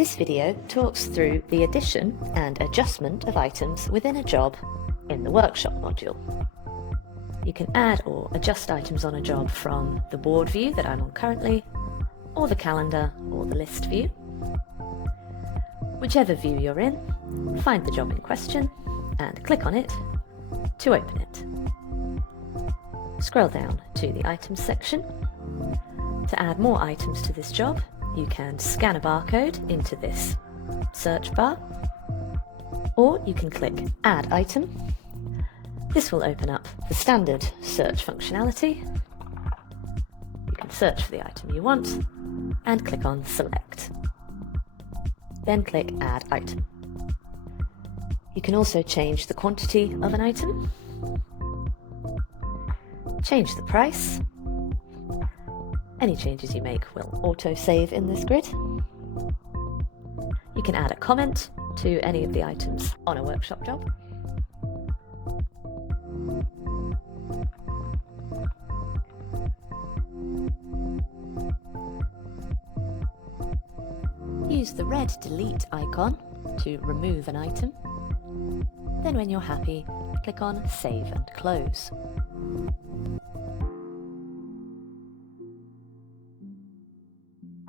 This video talks through the addition and adjustment of items within a job in the workshop module. You can add or adjust items on a job from the board view that I'm on currently, or the calendar or the list view. Whichever view you're in, find the job in question and click on it to open it. Scroll down to the items section. To add more items to this job, you can scan a barcode into this search bar, or you can click Add Item. This will open up the standard search functionality. You can search for the item you want and click on Select. Then click Add Item. You can also change the quantity of an item, change the price. Any changes you make will auto-save in this grid. You can add a comment to any of the items on a workshop job. Use the red delete icon to remove an item. Then when you're happy, click on Save and Close.